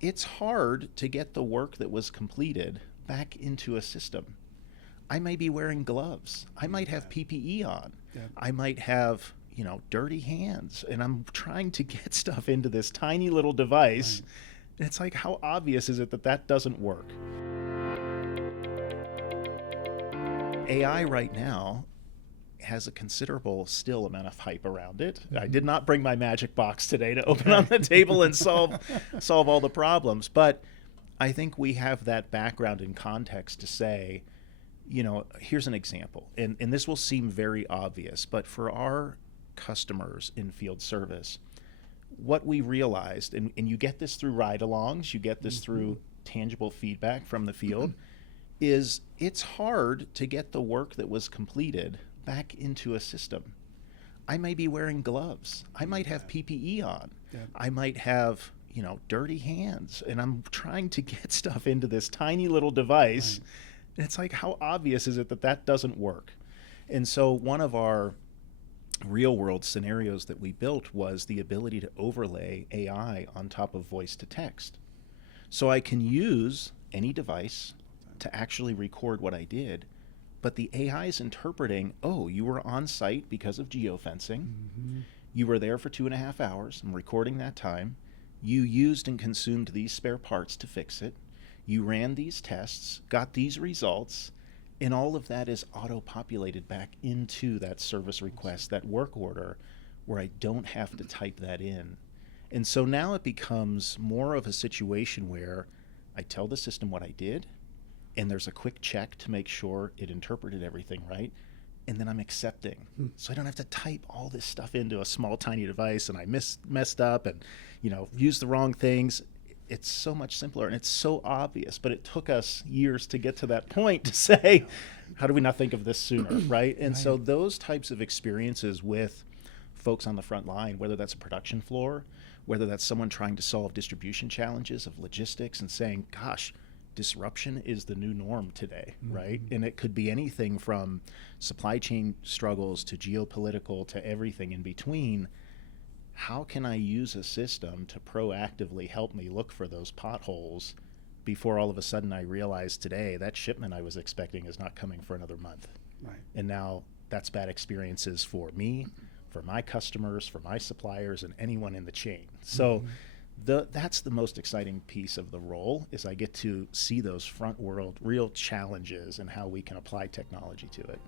it's hard to get the work that was completed back into a system. I may be wearing gloves. I might have PPE on. Yeah. I might have, dirty hands, and I'm trying to get stuff into this tiny little device. Right. And it's like, how obvious is it that that doesn't work? AI right now has a considerable still amount of hype around it. I did not bring my magic box today to open on the table and solve all the problems, but I think we have that background and context to say, here's an example, and this will seem very obvious, but for our customers in field service, what we realized, and you get this through ride-alongs, you get this through tangible feedback from the field, is it's hard to get the work that was completed back into a system. I may be wearing gloves. I might have PPE on. Yeah. I might have, dirty hands, and I'm trying to get stuff into this tiny little device. Right. And it's like, how obvious is it that that doesn't work? And so one of our real world scenarios that we built was the ability to overlay AI on top of voice to text. So I can use any device to actually record what I did, but the AI is interpreting, oh, you were on site because of geofencing. You were there for 2.5 hours. I'm recording that time. You used and consumed these spare parts to fix it. You ran these tests, got these results, and all of that is auto-populated back into that service request, that work order, where I don't have to type that in. And so now it becomes more of a situation where I tell the system what I did, and there's a quick check to make sure it interpreted everything right, and then I'm accepting. So I don't have to type all this stuff into a small, tiny device, and I messed up and used the wrong things. It's so much simpler, and it's so obvious, but it took us years to get to that point to say, how do we not think of this sooner, right? And so those types of experiences with folks on the front line, whether that's a production floor, whether that's someone trying to solve distribution challenges of logistics and saying, gosh, disruption is the new norm today, right? And it could be anything from supply chain struggles to geopolitical to everything in between. How can I use a system to proactively help me look for those potholes before all of a sudden I realize today that shipment I was expecting is not coming for another month? Right. And now that's bad experiences for me, for my customers, for my suppliers, and anyone in the chain. So that's the most exciting piece of the role, is I get to see those front world real challenges and how we can apply technology to it.